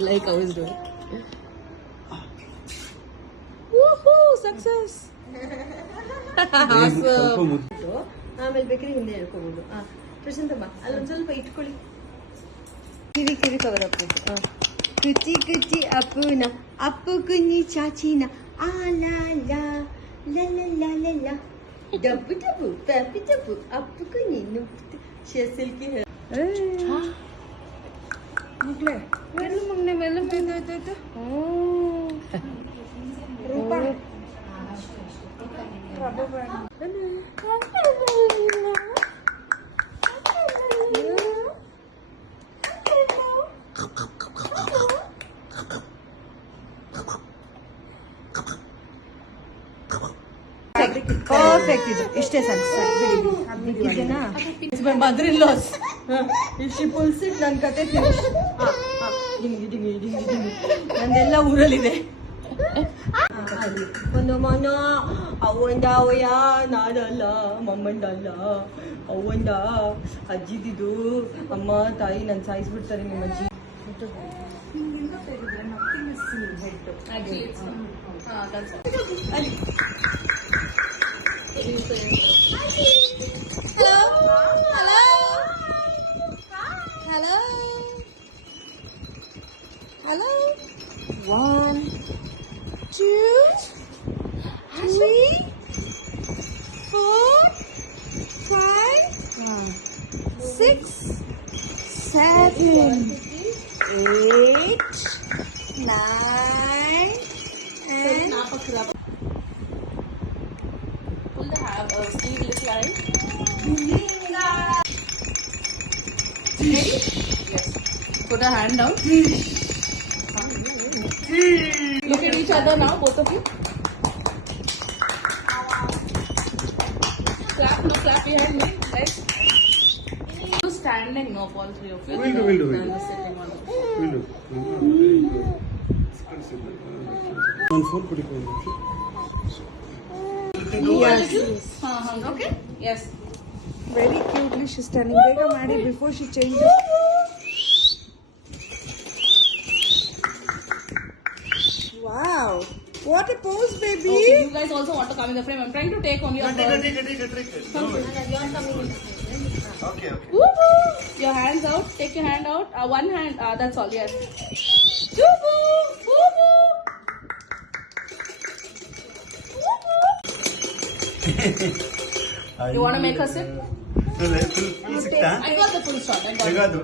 like how he's doing. Woohoo! Success! Awesome. ಆಮೇಲೆ ಬೇಕಾದ್ರೆ ಹಿಂದೆ ಹೇಳ್ಕೋಬಹುದು. ಪ್ರಶಾಂತಮ್ಮ ಅಲ್ಲೊಂದು ಸ್ವಲ್ಪ ಇಟ್ಕೊಳ್ಳಿ. ಕಿವಿ ಕವರ್ ಅಪ್. ಕುಚಿ ಕುಚಿ ಅಪ್ಪುನ ಅಪ್ಪು ಕುഞ്ഞി ಚಾಚಿನ ಆ ಲಾ ಲಾ ಲಾ ಲಾ ಲಾ ಲಾ ಲಾ ಡಬ್ಬು ಡಬ್ಬು ಪ್ಯಾಪಿ ಡಬ್ಬು ಅಪ್ಪು ಕುഞ്ഞി ನುಪ್ಪು ಶೆಸಲ್ಕಿ ಮಕ್ಕಳೇ ಮೆಲ್ಲ ಮಗನೆ ಮೆಲ್ಲ ಬೇದಾಯ್ತಾಯ್ತಾ. ರೂಪ ಪರ್ಫೆಕ್ಟ್ ಇದು ಇಷ್ಟೇ ಸಾಕು. Mother in loss she pulls it ನನ್ನ ಕತೆ ಫಿನಿಶ್. ನಂದೆಲ್ಲ ಊರಲ್ಲಿದೆ. ಒಂದು ಮನ ಅವಂದ ಅವಯ್ಯ ನಾದಲ್ಲ ಮಮ್ಮಂದಲ್ಲ ಅವಂದ ಅಜ್ಜಿದಿದು ಅಮ್ಮ ತಾಯಿ ನನ್ನ ಸಾಯಿಸ್ಬಿಡ್ತಾರೆ ನಿಮ್ಮ ಅಜ್ಜಿ. Hello. 1, 2, 3, 4, 5, 6, 7, 8, 9, and Pull the sleeveless line. Ready? Yes. Put a hand down. Look at each other now, both of you. Clap, no clap behind me. Right? You standing up, all three of you. We'll do. And the sitting one. We'll do. One phone put it on. Yes. Okay? Yes. very cutely she's standing. Bega ಮಾಡಿ before she changes. Wow, what a pose, baby. Okay, you guys also want to come in the frame. I'm trying to take only your Take it. Okay. Woo-hoo! Your hands out. Take your hand out. One hand. That's all. Yes. Woo-hoo! Woo-hoo! You want to make a sip? Full I got the full shot. I got it.